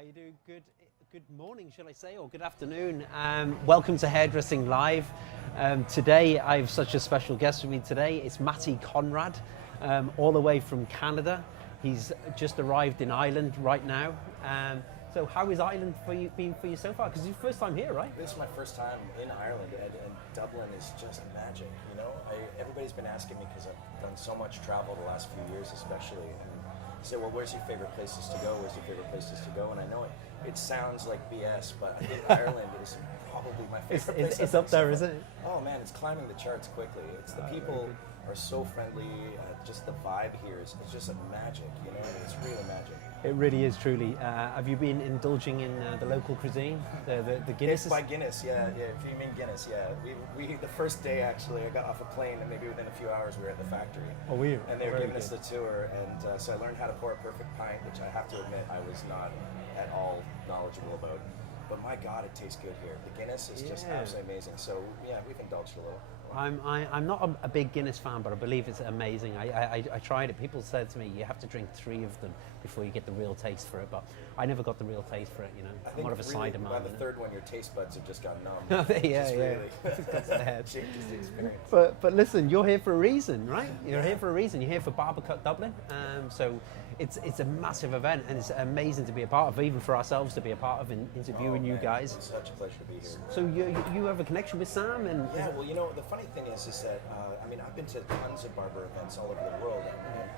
How you do? Good morning, shall I say, or good afternoon. Welcome to Hairdressing Live. Today I have such a special guest with me today. It's Matty Conrad, all the way from Canada. He's just arrived in Ireland right now. So how is Ireland been for you so far? Because it's your first time here, right? This is my first time in Ireland, and Dublin is just magic, you know? Everybody's been asking me, because I've done so much travel the last few years especially, and say, well, where's your favorite places to go? Where's your favorite places to go? And I know it sounds like BS, but I think Ireland is probably my favorite place. It's up there, isn't it? Oh man, it's climbing the charts quickly. It's the people are so friendly. Just the vibe here is just a magic, you know? It's really magic. It really is, truly. Have you been indulging in the local cuisine, the Guinness? It's by Guinness, yeah. If you mean Guinness, yeah. We the first day actually, I got off a plane, and maybe within a few hours we were at the factory. Oh, we. And they were giving us the tour, and so I learned how to pour a perfect pint, which I have to admit I was not at all knowledgeable about. But my God, it tastes good here. The Guinness is just absolutely amazing. So yeah, we've indulged a little. I'm not a big Guinness fan, but I believe it's amazing. I tried it. People said to me, you have to drink 3 of them before you get the real taste for it. But I never got the real taste for it, you know. I'm more of a cider man. By the third one, your taste buds have just gone numb. yeah. It's got to the head. Changes the experience. But listen, you're here for a reason, right? You're here for a reason. You're here for Barber Cut Dublin. So it's a massive event, and it's amazing to be a part of, even for ourselves to be a part of, and interviewing you guys. It's such a pleasure to be here. So you have a connection with Sam, and yeah. Well, you know, the funny thing is that I mean, I've been to tons of barber events all over the world, and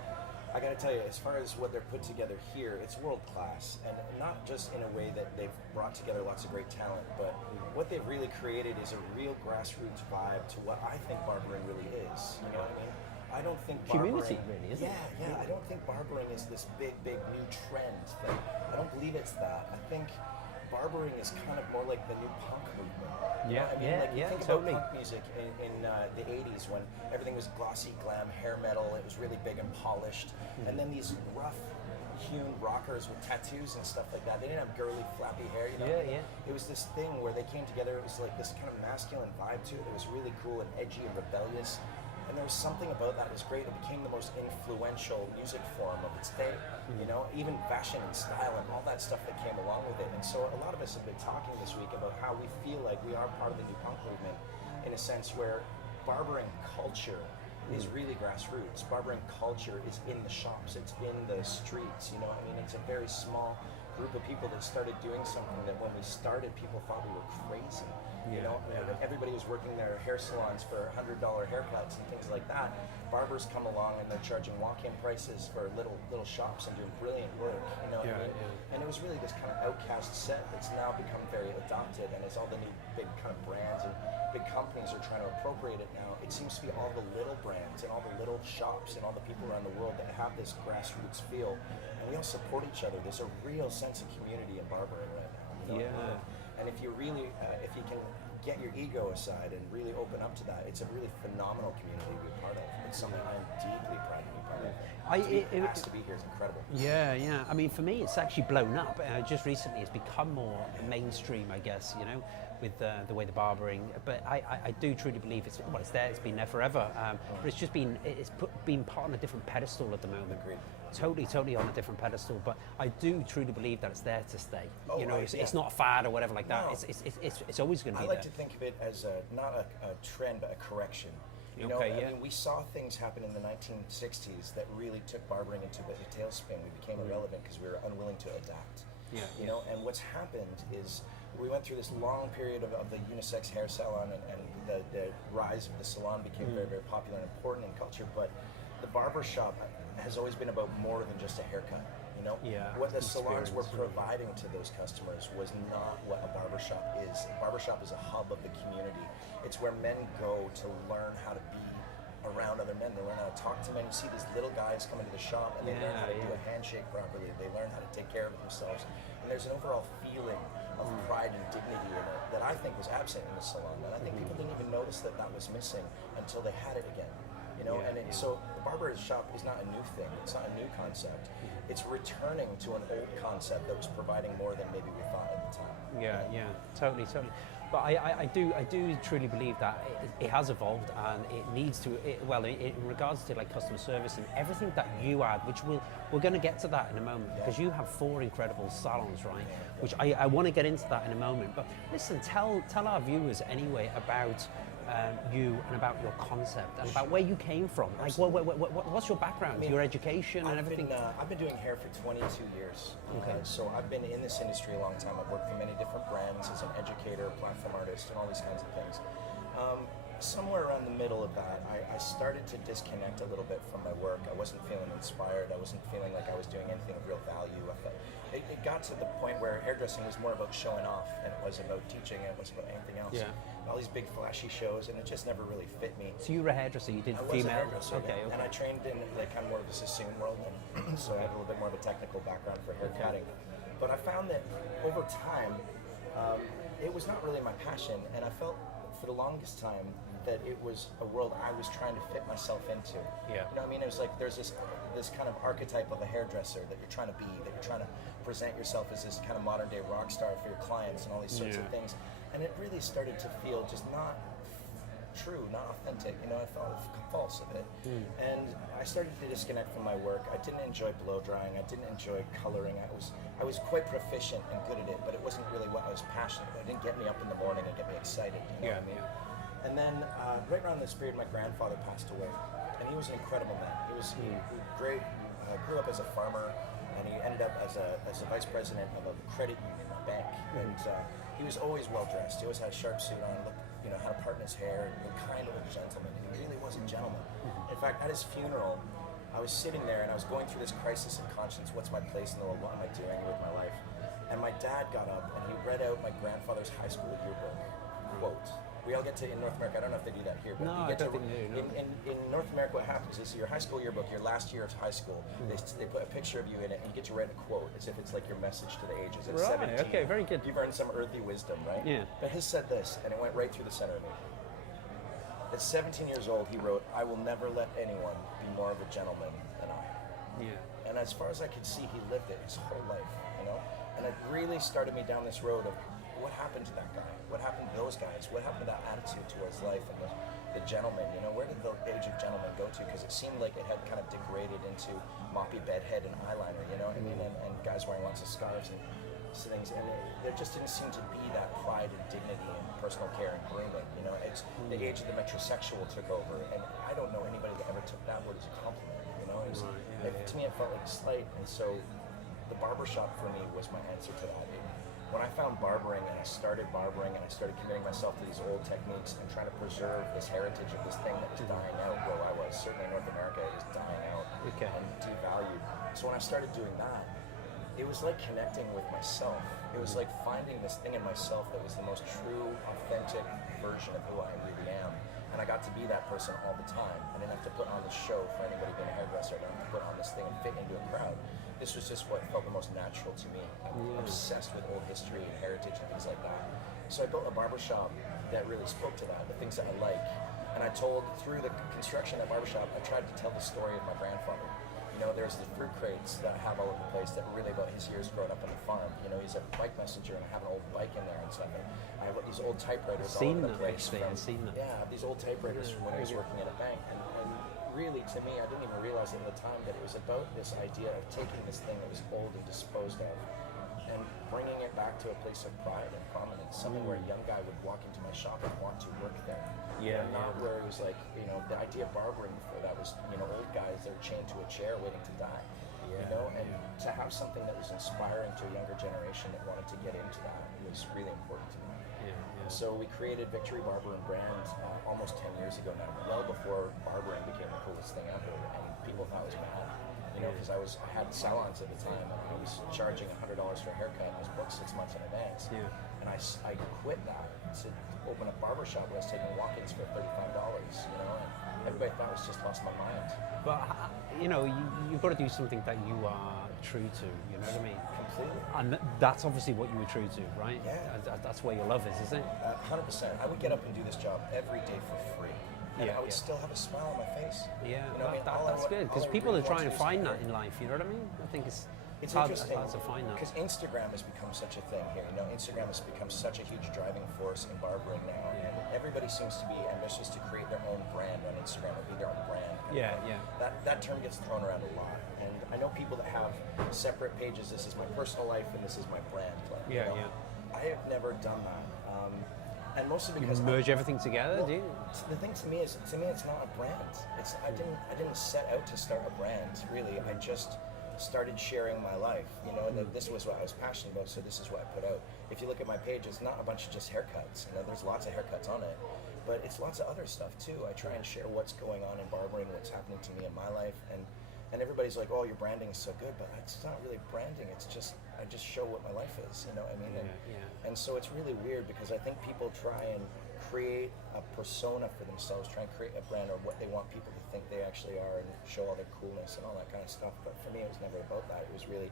I got to tell you, as far as what they're put together here, it's world class, and not just in a way that they've brought together lots of great talent, but what they've really created is a real grassroots vibe to what I think barbering really is. You know what I mean? I don't think community really, isn't it? Yeah. I don't think barbering is this big new trend thing. I don't believe it's that. I think barbering is kind of more like the new punk movement. Think totally. about punk music in the 80s, when everything was glossy glam hair metal. It was really big and polished, and then these rough hewn rockers with tattoos and stuff like that. They didn't have girly flappy hair, you know? It was this thing where they came together. It was like this kind of masculine vibe to it. It was really cool and edgy and rebellious. And there was something about that was great. It became the most influential music form of its day, you know, even fashion and style and all that stuff that came along with it. And so a lot of us have been talking this week about how we feel like we are part of the new punk movement, in a sense where barbering culture is really grassroots. Barbering culture is in the shops, it's in the streets, you know what I mean? It's a very small group of people that started doing something that when we started, people thought we were crazy. You know, everybody was working their hair salons for $100 haircuts and things like that. Barbers come along and they're charging walk-in prices for little shops and doing brilliant work. You know what I mean? And it was really this kind of outcast set that's now become very adopted, and as all the new big kind of brands and big companies are trying to appropriate it now, it seems to be all the little brands and all the little shops and all the people around the world that have this grassroots feel, and we all support each other. There's a real sense of community in barbering right now. You know? And if you really, if you can get your ego aside and really open up to that, it's a really phenomenal community to be a part of. It's something I'm deeply proud to be part of. Asked to be here is incredible. Yeah. I mean, for me, it's actually blown up. Just recently, it's become more mainstream, I guess, you know, with the way the barbering. But I do truly believe it's there. It's been there forever. But it's just been been put on a different pedestal at the moment. Agreed. Totally on a different pedestal. But I do truly believe that it's there to stay. You know, it's not a fad or whatever like that. No. It's always going to be there. I like to think of it as not a trend, but a correction. You know, I mean, we saw things happen in the 1960s that really took barbering into a tailspin. We became irrelevant because we were unwilling to adapt. You know, and what's happened is we went through this long period of the unisex hair salon, and the rise of the salon became very popular and important in culture. But the barber shop has always been about more than just a haircut. You know, what the salons were providing to those customers was not what a barbershop is. A barbershop is a hub of the community. It's where men go to learn how to be around other men. They learn how to talk to men. You see these little guys come into the shop, and they learn how to do a handshake properly. They learn how to take care of themselves. And there's an overall feeling of pride and dignity in it that I think was absent in the salon. And I think people didn't even notice that was missing until they had it again. You know, so the barber shop is not a new thing. It's not a new concept. It's returning to an old concept that was providing more than maybe we thought at the time. Yeah, totally. But I do truly believe that it has evolved, and it needs to. In regards to like customer service and everything that you add, which we're going to get to that in a moment, because you have 4 incredible salons, right? Which I want to get into that in a moment. But listen, tell our viewers anyway about you and about your concept and about where you came from. Like, what's your background, your education, and everything? I've been doing hair for 22 years. Okay. So I've been in this industry a long time. I've worked for many different brands as an educator, platform artist, and all these kinds of things. Somewhere around the middle of that, I started to disconnect a little bit from my work. I wasn't feeling inspired. I wasn't feeling like I was doing anything of real value. I felt, it got to the point where hairdressing was more about showing off, and it was about teaching, and it was about anything else. Yeah. All these big flashy shows, and it just never really fit me. So you were a hairdresser, you did I was female? a hairdresser, Okay. and I trained in like kind of more of the sassoon world, and so I had a little bit more of a technical background for hair cutting. But I found that over time, it was not really my passion, and I felt for the longest time that it was a world I was trying to fit myself into. Yeah. You know what I mean? It was like there's this kind of archetype of a hairdresser that you're trying to be, that you're trying to present yourself as this kind of modern day rock star for your clients and all these sorts of things. And it really started to feel just not true, not authentic. You know, I felt false a bit. And I started to disconnect from my work. I didn't enjoy blow drying. I didn't enjoy coloring. I was quite proficient and good at it, but it wasn't really what I was passionate about. It didn't get me up in the morning and get me excited. You know what I mean? And then right around this period, my grandfather passed away, and he was an incredible man. He was great. Grew up as a farmer, and he ended up as a vice president of a credit union, a bank. And he was always well dressed. He always had a sharp suit on, had a part in his hair, and kind of a gentleman. He really was a gentleman. In fact, at his funeral, I was sitting there and I was going through this crisis of conscience. What's my place in the world? What am I doing with my life? And my dad got up and he read out my grandfather's high school yearbook quote. We all get to, in North America, I don't know if they do that here, but no, you get I don't to, think they do, no. in North America what happens is your high school yearbook, your last year of high school, they put a picture of you in it and you get to write a quote as if it's like your message to the ages. At 17, okay, very good. You've earned some earthly wisdom, right? Yeah. But his said this, and it went right through the center of me. At 17 years old, he wrote, "I will never let anyone be more of a gentleman than I." Yeah. And as far as I could see, he lived it his whole life, you know? And it really started me down this road of what happened to that guy? What happened to those guys? What happened to that attitude towards life and the gentleman? You know, where did the age of gentleman go to? Because it seemed like it had kind of degraded into moppy bedhead and eyeliner, you know what I mean? And guys wearing lots of scarves and things. And there just didn't seem to be that pride and dignity and personal care and grooming, you know? It's the age of the metrosexual took over. And I don't know anybody that ever took that word as a compliment, you know? It was, to me, it felt like a slight. And so the barber shop for me was my answer to that. When I found barbering and I started barbering and I started committing myself to these old techniques and trying to preserve this heritage of this thing that was dying out where I was, certainly in North America, it was dying out and devalued. So when I started doing that, it was like connecting with myself. It was like finding this thing in myself that was the most true, authentic version of who I really am. And I got to be that person all the time. I didn't have to put on this show for anybody being a hairdresser. I didn't have to put on this thing and fit into a crowd. This was just what felt the most natural to me. I'm obsessed with old history and heritage and things like that. So I built a barbershop that really spoke to that, the things that I like. And I told, through the construction of that barbershop, I tried to tell the story of my grandfather. You know, there's the fruit crates that I have all over the place that were really about his years growing up on the farm. You know, he's a bike messenger and I have an old bike in there and stuff. And I have these old typewriters all over the place. I've seen that. Yeah, I have these old typewriters from when I was working at a bank. And really, to me, I didn't even realize it at the time that it was about this idea of taking this thing that was old and disposed of and bringing it back to a place of pride and prominence, something where a young guy would walk into my shop and want to work there. Not where it was like, you know, the idea of barbering before that was, you know, old guys, they're chained to a chair waiting to die. You know, and to have something that was inspiring to a younger generation that wanted to get into that was really important to me. So we created Victory Barber and Brand almost 10 years ago now, well before barbering became the coolest thing ever, and people thought it was mad. You know, because I had salons at the time, and I was charging $100 for a haircut, and I was booked 6 months in advance. And I quit that to open a barber shop where I was taking walk-ins for $35, you know, and everybody thought I was just lost my mind. But, you know, you've got to do something that you are true to, you know what I mean? Completely. And that's obviously what you were true to, right? Yeah. That's where your love is, isn't it? 100%. I would get up and do this job every day for free. And I would still have a smile on my face. Yeah, you know that's good, because people are trying to find that in life, you know what I mean? I think it's... It's hard, interesting hard to find that. because Instagram has become such a thing here. You know, Instagram has become such a huge driving force in barbering now, and everybody seems to be ambitious to create their own brand on Instagram or be their own brand. Yeah, yeah. That term gets thrown around a lot, and I know people that have separate pages. This is my personal life, and this is my brand. Like, Yeah, you know, yeah. I have never done that, and mostly You because merge everything together, well, do you? the thing to me is, it's not a brand. I didn't set out to start a brand. Really, I just started sharing my life. You know, and this was what I was passionate about. So this is what I put out. If you look at my page, it's not a bunch of just haircuts. You know, there's lots of haircuts on it, but it's lots of other stuff too. I try and share what's going on in barbering, what's happening to me in my life, and everybody's like, "Oh, your branding is so good," but it's not really branding. It's just I just show what my life is. You know what I mean? And so it's really weird because I think people try and create a persona for themselves, try and create a brand or what they want people to think they actually are and show all their coolness and all that kind of stuff. But for me, it was never about that. It was really,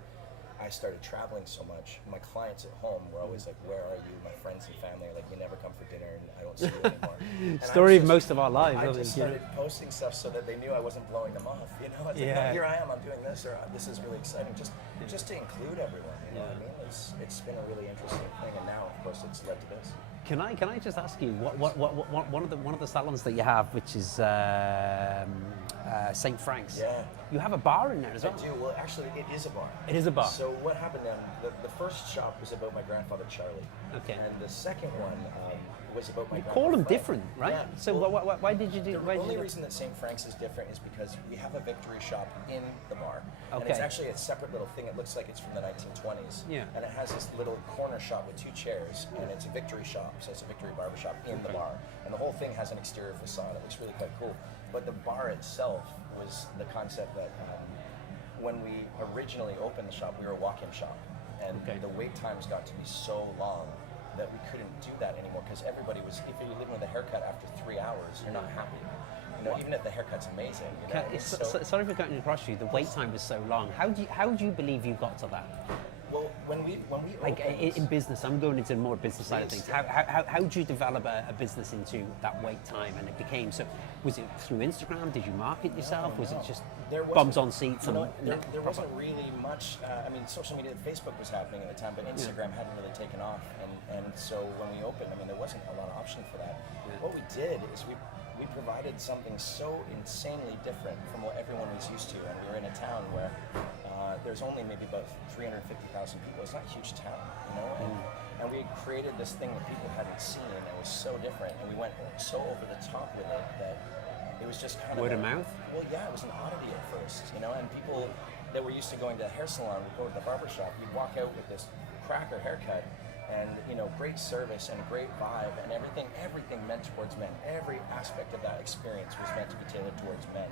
I started traveling so much. My clients at home were always like, "Where are you?" My friends and family are like, "You never come for dinner and I don't see you anymore." Story of most of our lives. I just started posting stuff so that they knew I wasn't blowing them off. You know, it's like, "Oh, here I am, I'm doing this," or "This is really exciting." Just to include everyone. You know what I mean? It's been a really interesting thing, and now, of course, it's led to this. Can I just ask you what one of the salons that you have, which is St. Frank's? Yeah. You have a bar in there as well. I do. Well, actually, it is a bar. It is a bar. So what happened then? The first shop was about my grandfather Charlie. Okay. And the second one was about my. You grandpa call them Frank. different, right? Yeah. So Well, why did you do? The Why did only you do reason that St. Frank's is different is because we have a victory shop in the bar. And Okay. it's actually a separate little thing. It looks like it's from the 1920s. Yeah. And it has this little corner shop with 2 chairs, and it's a victory shop. So it's a victory barber shop in the bar. And the whole thing has an exterior facade. It looks really quite cool. But the bar itself was the concept that when we originally opened the shop, we were a walk-in shop. And the wait times got to be so long that we couldn't do that anymore because everybody was, if you're leaving with a haircut after 3 hours, you're not happy. You know, even if the haircut's amazing. You know, sorry for cutting across you. The wait time was so long. How do you believe you got to that? Well, when we Like opened, in business, I'm going into the more business side of things. How do you develop a business into that wait time? And it became so. Was it through Instagram? Did you market yourself? Was it just bums on seats? You know, there wasn't really much. I mean, social media, Facebook was happening at the time, but Instagram hadn't really taken off. And so when we opened, I mean, there wasn't a lot of option for that. What we did is we provided something so insanely different from what everyone was used to, and we were in a town where there's only maybe about 350,000 people. It's not a huge town, you know, and we created this thing that people hadn't seen, and it was so different, and we went so over the top with it that it was just kind of word of mouth. Well, yeah, it was an oddity at first, you know, and people that were used to going to the hair salon would go to the barber shop. You'd walk out with this cracker haircut, and you know, great service and a great vibe, and everything meant towards men. Every aspect of that experience was meant to be tailored towards men,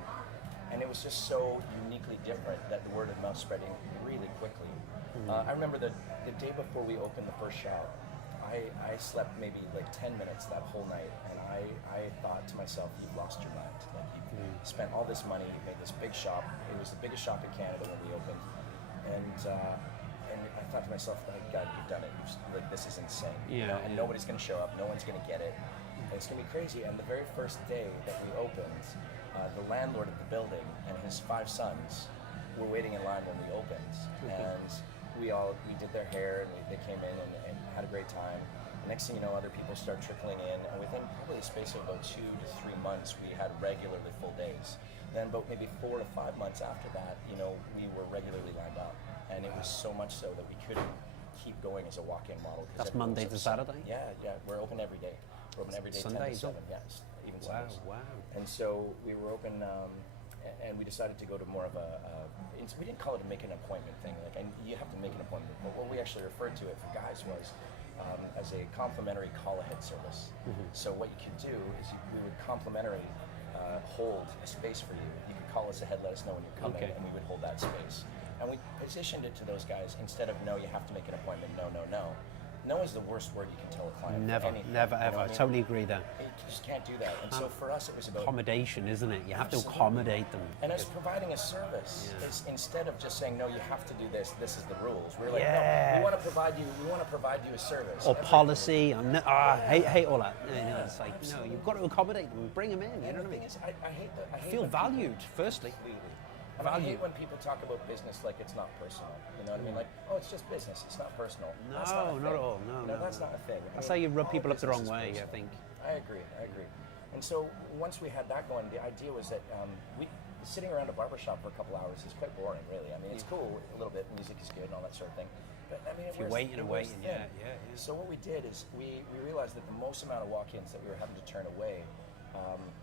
and it was just so uniquely different that the word of mouth spreading really quickly. I remember the day before we opened the first shop, I slept maybe like 10 minutes that whole night, and I thought to myself, "You've lost your mind. Like you spent all this money, you made this big shop. It was the biggest shop in Canada when we opened, and I thought to myself, "Oh God, you've done it. Like this is insane. You know, and nobody's going to show up. No one's going to get it. And it's going to be crazy." And the very first day that we opened, the landlord of the building and his 5 sons were waiting in line when we opened, and we did their hair, and they came in and had a great time. The next thing you know, other people start trickling in, and within probably a space of about 2 to 3 months, we had regularly full days. Then about maybe 4 to 5 months after that, you know, we were regularly lined up, and it was so much so that we couldn't keep going as a walk-in model. That's Monday to Saturday? Yeah, we're open every day. We're open every day, Sundays, 10 to 7, yes, even Sundays. Wow. And so we were open, and we decided to go to more of we didn't call it a make an appointment thing, like, and you have to make an appointment, but what we actually referred to it for guys was as a complimentary call-ahead service. So what you could do is we would complimentary hold a space for you. You could call us ahead, let us know when you're coming, and we would hold that space. And we positioned it to those guys instead of no, you have to make an appointment, no. No is the worst word you can tell a client. Never, ever. You know I what I mean? totally agree there. You just can't do that. And so for us, it was about Accommodation, isn't it? You have Absolutely. to accommodate them. And us providing a service, is instead of just saying no, you have to do this. This is the rules. We're like, no, we want to provide you a service. Or policy. I hate all that. You know, it's like, no, you've got to accommodate them. Bring them in. You know what I mean? I hate that. Feel valued, firstly. Completely. And I hate when people talk about business like it's not personal. You know what I mean? Like, oh, it's just business. It's not personal. No, that's not not at all. No, no, that's not a thing. That's how you rub people up the wrong way, I think. I agree. And so once we had that going, the idea was that sitting around a barber shop for a couple hours is quite boring, really. I mean, it's cool a little bit, music is good and all that sort of thing. But I mean, if you're waiting and waiting, yeah. So what we did is we realized that the most amount of walk-ins that we were having to turn away,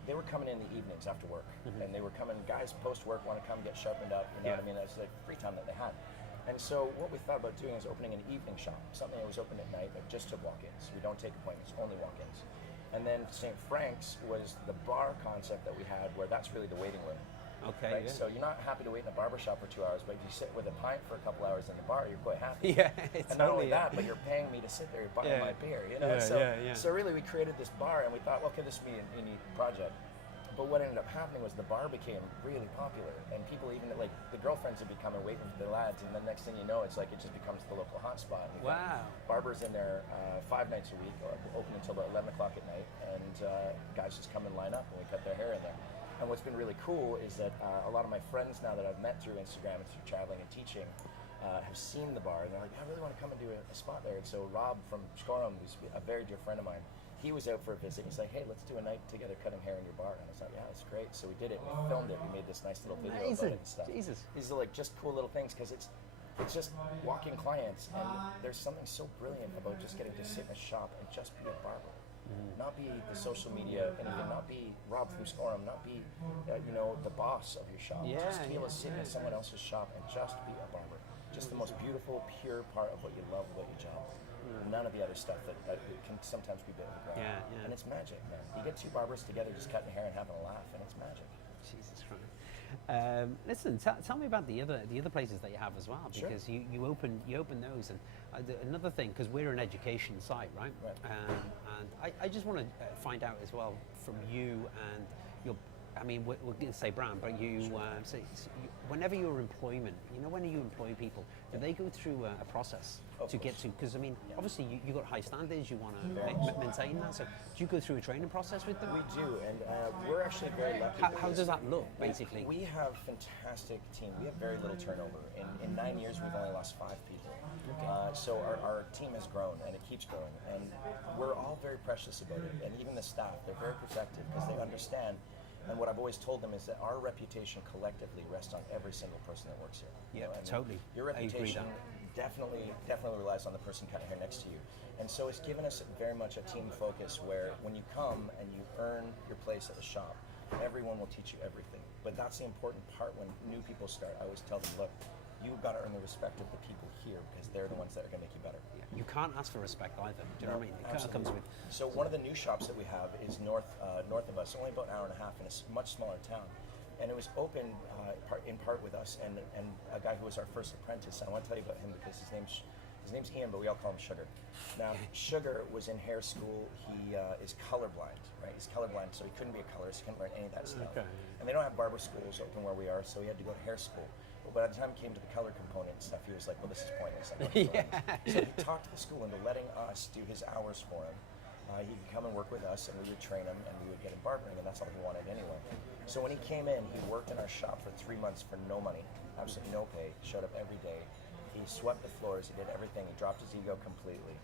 they were coming in the evenings after work, and they were coming. Guys post-work want to come get sharpened up. You know what I mean? That's the free time that they had. And so what we thought about doing is opening an evening shop, something that was open at night that just took walk-ins. We don't take appointments, only walk-ins. And then St. Frank's was the bar concept that we had, where that's really the waiting room. Okay. Right? So you're not happy to wait in a barber shop for 2 hours, but if you sit with a pint for a couple hours in the bar, you're quite happy. Yeah, and not only that, but you're paying me to sit there buying my beer. You know. So really, we created this bar, and we thought, well, okay, this would be a neat project. But what ended up happening was the bar became really popular, and people even like the girlfriends would be coming waiting for the lads, and the next thing you know, it's like it just becomes the local hotspot. Wow! Barbers in there 5 nights a week, open until about 11 o'clock at night, and guys just come and line up, and we cut their hair in there. And what's been really cool is that a lot of my friends now that I've met through Instagram and through traveling and teaching have seen the bar, and they're like, I really want to come and do a spot there. And so Rob from Scorum, who's a very dear friend of mine, he was out for a visit. He's like, hey, let's do a night together cutting hair in your bar. And I was like, yeah, that's great. So we did it. We filmed it. We made this nice little video about it and stuff. Jesus. These are like just cool little things because it's just walk-in clients, and there's something so brilliant about just getting to sit in a shop and just be a barber. Not be the social media anything, not be Rob from Scorum, not be the boss of your shop. Just be able to sit in someone else's shop and just be a barber. Just the most beautiful, pure part of what you love about your job. None of the other stuff that can sometimes be a bit of a grind. And it's magic, man. You get two barbers together just cutting hair and having a laugh, and it's magic. Jesus Christ. Listen, tell me about the other places that you have as well, because you open those, and another thing, because we're an education site, right? And I just want to find out as well from you and your, I mean, we're going to say brand, but you, whenever you're employment, when you employ people, do they go through a process to get to, because I mean, obviously you've got high standards, you want to maintain that, so do you go through a training process with them? We do, and we're actually very lucky. How does that look, basically? We have a fantastic team. We have very little turnover. In 9 years, we've only lost 5 people. So our team has grown, and it keeps growing, and we're all very precious about it, and even the staff, they're very protective because they understand. And what I've always told them is that our reputation collectively rests on every single person that works here. Yeah, totally. Your reputation definitely relies on the person cutting hair next to you. And so it's given us very much a team focus where when you come and you earn your place at the shop, everyone will teach you everything. But that's the important part when new people start. I always tell them, look, you've got to earn the respect of the people here because they're the ones that are going to make you better. Yeah. You can't ask for respect either. Do you know what I mean? It kind of comes with. So one of the new shops that we have is north of us, only about an hour and a half in a much smaller town. And it was open in part with us and a guy who was our first apprentice. And I want to tell you about him because his name's Ian, but we all call him Sugar. Now, Sugar was in hair school. He is colorblind, right? He's colorblind, so he couldn't be a colorist. He couldn't learn any of that stuff. Okay. And they don't have barber schools open where we are, so he had to go to hair school. But by the time it came to the color component and stuff, he was like, well, this is pointless. So he talked the school into letting us do his hours for him. He could come and work with us, and we would train him, and we would get him barbering, and that's all he wanted anyway. So when he came in, he worked in our shop for 3 months for no money, absolutely no pay, showed up every day. He swept the floors, he did everything, he dropped his ego completely.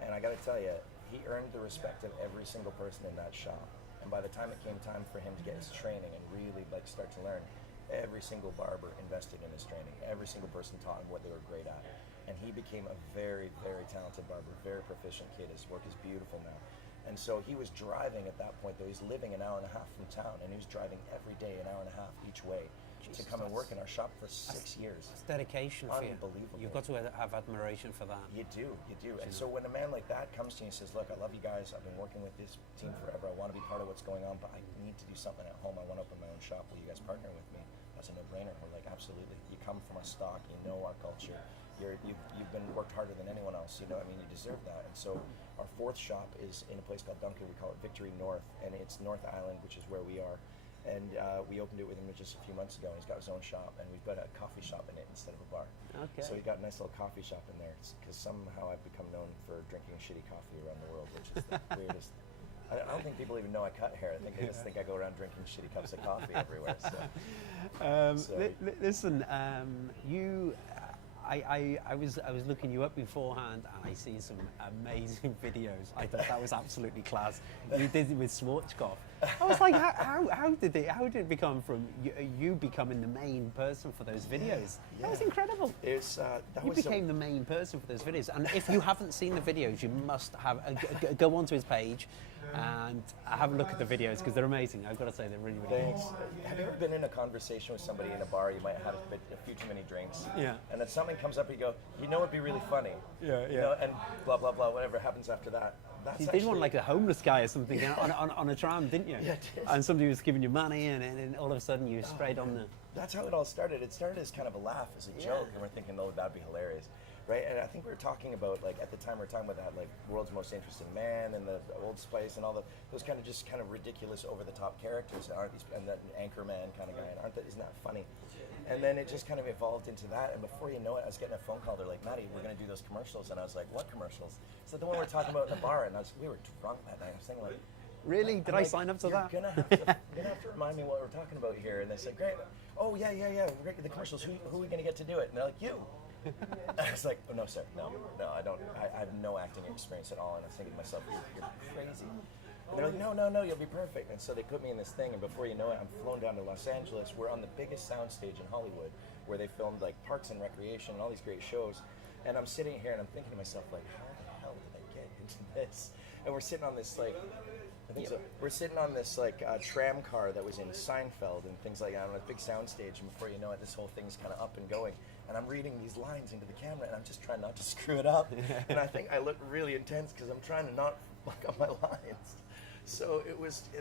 And I gotta tell you, he earned the respect of every single person in that shop. And by the time it came time for him to get his training and really start to learn, every single barber invested in his training. Every single person taught him what they were great at. And he became a very, very talented barber, very proficient kid. His work is beautiful now. And so he was driving at that point, though. He's living an hour and a half from town, and he was driving every day an hour and a half each way to come and work in our shop for 6 years. It's dedication for you. Unbelievable. You've got to have admiration for that. You do. And so when a man like that comes to you and says, look, I love you guys. I've been working with this team forever. I want to be part of what's going on, but I need to do something at home. I want to open my own shop. Will you guys partner with me? That's a no-brainer. We're like, absolutely. You come from our stock. You know our culture. You've been worked harder than anyone else. You deserve that. And so our 4th shop is in a place called Duncan. We call it Victory North, and it's North Island, which is where we are. And we opened it with him just a few months ago, and he's got his own shop, and we've got a coffee shop in it instead of a bar. Okay. So we've got a nice little coffee shop in there, because somehow I've become known for drinking shitty coffee around the world, which is the weirdest. I don't think people even know I cut hair. I think they just think I go around drinking shitty cups of coffee everywhere. So. Listen, I was looking you up beforehand, and I see some amazing videos. I thought that was absolutely class. You did it with Schwarzkopf. I was like, how did it become from you becoming the main person for those videos? Yeah. That was incredible. You became the main person for those videos, and if you haven't seen the videos, you must have go onto his page and have a look at the videos because they're amazing. I've got to say they're really, really Thanks. Have you ever been in a conversation with somebody in a bar? You might have had a few too many drinks. Yeah. And then something comes up and you go, you know, it'd be really funny. Yeah, You know, and blah blah blah. Whatever happens after that. That's You did one like a homeless guy or something on a tram, didn't you? Yeah, I did. And somebody was giving you money, and all of a sudden you sprayed on the. That's how it all started. It started as kind of a laugh, as a joke, and we're thinking, oh, that'd be hilarious, right? And I think we were talking about, like, at the time we were talking about that, like, World's Most Interesting Man and the Old Spice and all those kind of ridiculous, over-the-top characters, aren't these? And that Anchorman kind of guy, and isn't that funny? And then it just kind of evolved into that, and before you know it, I was getting a phone call. They're like, Matty, we're going to do those commercials, and I was like, what commercials? So the one we're talking about in the bar, and we were drunk that night. I was thinking, like, Really? Did I sign up to that? You're gonna have to remind me what we're talking about here. And they said, great. Oh yeah. Great. The commercials. Who are we gonna get to do it? And they're like, you. I was like, oh no, sir, no, I don't. I have no acting experience at all. And I was thinking to myself, you're crazy. And they're like, no, you'll be perfect. And so they put me in this thing, and before you know it, I'm flown down to Los Angeles. We're on the biggest soundstage in Hollywood, where they filmed like Parks and Recreation and all these great shows. And I'm sitting here and I'm thinking to myself, like, how the hell did I get into this? And we're sitting on this like. We're sitting on this tram car that was in Seinfeld and things like that on a big soundstage, and before you know it, this whole thing's kind of up and going. And I'm reading these lines into the camera, and I'm just trying not to screw it up. And I think I look really intense because I'm trying to not fuck up my lines. So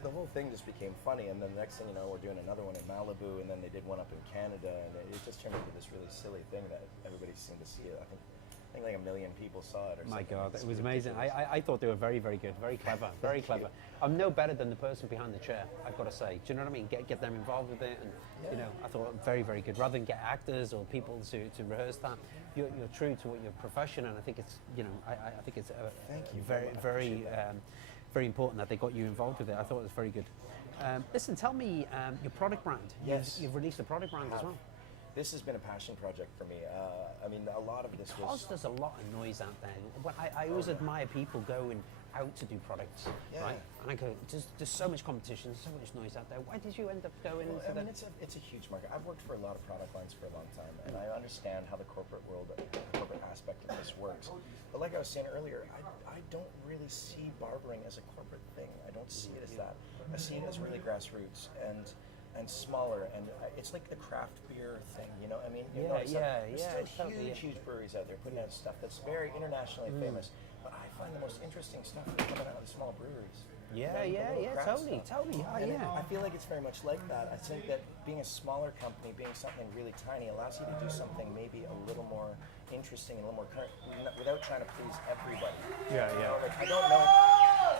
the whole thing just became funny. And then the next thing you know, we're doing another one in Malibu, and then they did one up in Canada, and it just turned into this really silly thing that everybody seemed to see it. I think like 1 million people saw it or something. My God, it was amazing. I thought they were very, very good, very clever, very clever. I'm no better than the person behind the chair, I've got to say. Do you know what I mean? Get them involved with it, and you know, I thought very, very good. Rather than get actors or people to rehearse that, you're true to what your profession, and I think it's, you know, I think it's very important that they got you involved with it. I thought it was very good. Listen, tell me your product brand. Yes. You've released a product brand as well. This has been a passion project for me. I mean, a lot of this was... There's a lot of noise out there. Well, I always admire people going out to do products, right? And I go, there's so much competition, there's so much noise out there. Why did you end up going into that? It's a huge market. I've worked for a lot of product lines for a long time, and I understand how the corporate world, the corporate aspect of this works. But like I was saying earlier, I don't really see barbering as a corporate thing. I don't see it as that. I see it as really grassroots and smaller, and it's like the craft beer thing, you know. I mean, there's still huge breweries out there putting out stuff that's very internationally famous. But I find the most interesting stuff coming out of the small breweries. Totally. I feel like it's very much like that. I think that being a smaller company, being something really tiny, allows you to do something maybe a little more interesting and a little more current, without trying to please everybody. You know, like,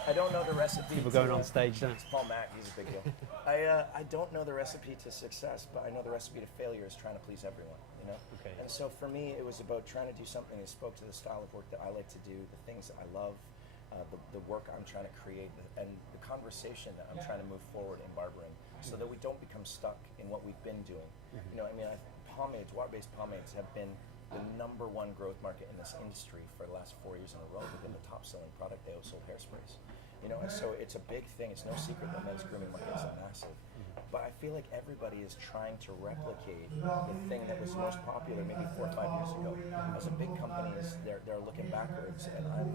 I don't know the recipe. People going on stage now. It's Paul Mack, he's a big deal. I don't know the recipe to success, but I know the recipe to failure is trying to please everyone, you know? Okay. And so for me, it was about trying to do something that spoke to the style of work that I like to do, the things that I love, the work I'm trying to create, and the conversation that I'm trying to move forward in barbering, so that we don't become stuck in what we've been doing. You know, I mean, pomades, water-based pomades have been the #1 growth market in this industry for the last 4 years in a row. They've been the top-selling product. They outsold hairsprays. You know, and so it's a big thing. It's no secret that men's grooming market is massive. But I feel like everybody is trying to replicate the thing that was most popular maybe 4 or 5 years ago. As a big companies, they're looking backwards, and I'm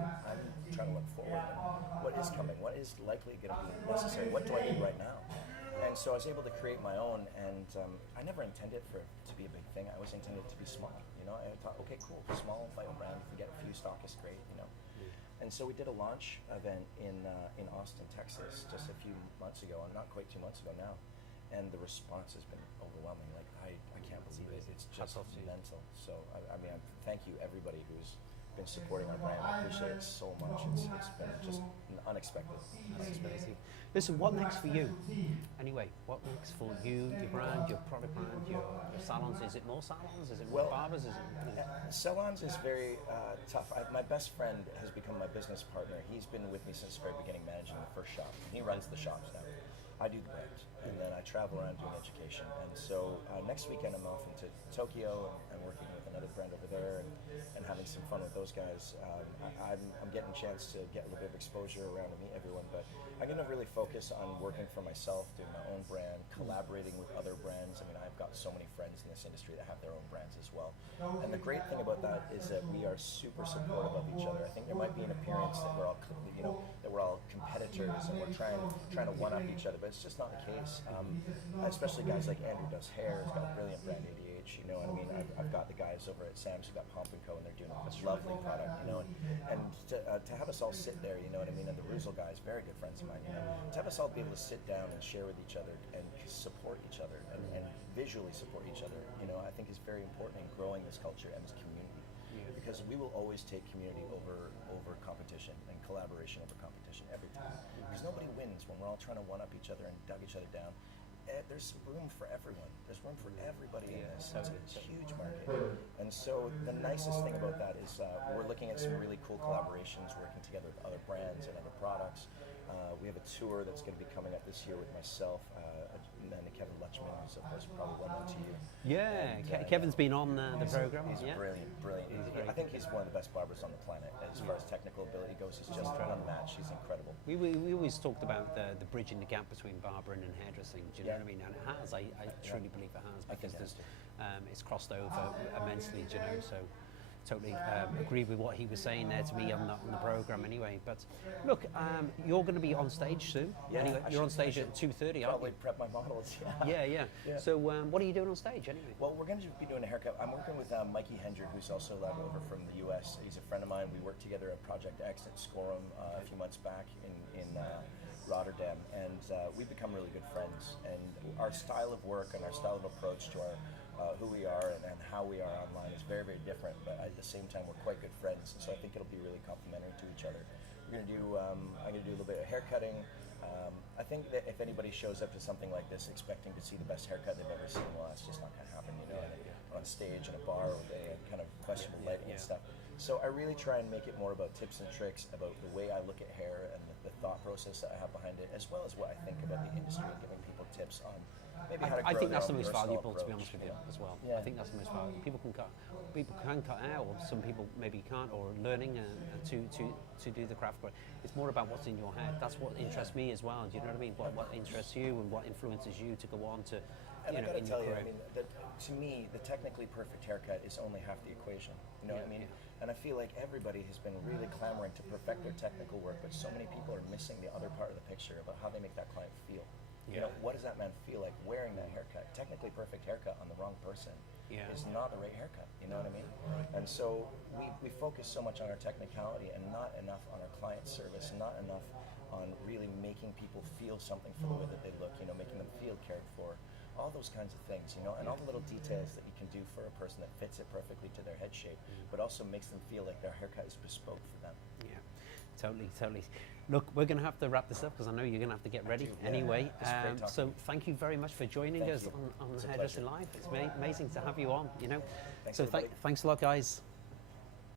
trying to look forward. And what is coming? What is likely going to be necessary? What do I need right now? And so I was able to create my own, and I never intended for it to be a big thing. I always intended it to be small. You know, I thought, okay, cool, small, vital brand. If we get a few stockists, great. You know. And so we did a launch event in Austin, Texas, just a few months ago, and not quite 2 months ago now. And the response has been overwhelming. Like, I can't believe it. It's just mental. So, I mean, thank you, everybody who's been supporting our brand. I appreciate it so much. It's been just unexpected. Amazing. Listen, what next for you? Anyway, what next for you, your brand, your product brand, your salons? Is it more salons? Is it more barbers? Is it? Salons is very tough. My best friend has become my business partner. He's been with me since the very beginning, managing the first shop. He runs the shops now. I do the brands, and then I travel around doing education. And so next weekend I'm off into Tokyo and working with another brand over there and having some fun with those guys. I'm getting a chance to get a little bit of exposure around and meet everyone, but I'm going to really focus on working for myself, doing my own brand, collaborating with other brands. I mean, I've got so many friends in this industry that have their own brands as well. And the great thing about that is that we are super supportive of each other. I think there might be an appearance that we're all, that we're all competitors and we're trying to one up each other, but it's just not the case. Especially guys like Andrew does hair, has got a brilliant brand, ADH. You know what I mean? I've got the guys over at Sam's who got Pomp & Co. and they're doing a lovely product. You know, and to have us all sit there, you know what I mean? And the Wrangell guys, very good friends of mine. You know, to have us all be able to sit down and share with each other and support each other and visually support each other, you know, I think is very important in growing this culture and this community. Because we will always take community over competition and collaboration over competition every time. Because nobody wins when we're all trying to one up each other and dug each other down. There's room for everyone. There's room for everybody in this. It's a huge market. And so the nicest thing about that is we're looking at some really cool collaborations, working together with other brands and other products. We have a tour that's going to be coming up this year with myself and then Kevin Lutchman, who's of course probably well known to you. Yeah, and, Kevin's been on the program. He's brilliant. I think he's one of the best barbers on the planet as far as technical ability goes. He's just unmatched. He's incredible. We always talked about the bridging the gap between barbering and hairdressing. Do you know what I mean? And it has. I truly believe it has, because it's crossed over immensely. Do you know? So totally agree with what he was saying there to me on the program anyway. But look, you're going to be on stage soon. Yeah, anyway, you're on stage at 2:30, aren't you? Probably prep my models. Yeah. So what are you doing on stage anyway? Well, we're going to be doing a haircut. I'm working with Mikey Hendrick, who's also led over from the U.S. He's a friend of mine. We worked together at Project X at Scorum a few months back in Rotterdam, and we've become really good friends. And our style of work and our style of approach to our who we are and how we are online is very, very different, but at the same time we're quite good friends, so I think it'll be really complementary to each other. We're going to do, I'm going to do a little bit of hair cutting. I think that if anybody shows up to something like this expecting to see the best haircut they've ever seen, well, that's just not going to happen, you know, on stage in a bar with a kind of questionable lighting and stuff. So I really try and make it more about tips and tricks, about the way I look at hair and the thought process that I have behind it, as well as what I think about the industry, and giving people tips on maybe how to grow. I think that's the most valuable, approach, to be honest with you, as well. Yeah. I think that's the most valuable. People can cut out, or some people maybe can't, or learning to do the craft. But it's more about what's in your head. That's what interests me as well. Do you know what I mean? What interests you and what influences you to go on to, and you know, I gotta in tell your you, career. I mean, to me, the technically perfect haircut is only half the equation. You know what I mean? And I feel like everybody has been really clamoring to perfect their technical work, but so many people are missing the other part of the picture about how they make that client feel. You know, what does that man feel like wearing that haircut? Technically perfect haircut on the wrong person is not the right haircut. You know what I mean? And so we focus so much on our technicality and not enough on our client service, not enough on really making people feel something for the way that they look, you know, making them feel cared for. All those kinds of things, you know, and all the little details that you can do for a person that fits it perfectly to their head shape, but also makes them feel like their haircut is bespoke for them. Yeah, totally. Look, we're going to have to wrap this up because I know you're going to have to get ready anyway. So thank you very much for joining us on Hairdressing Live. It's amazing to have you on, you know. Thanks a lot, guys.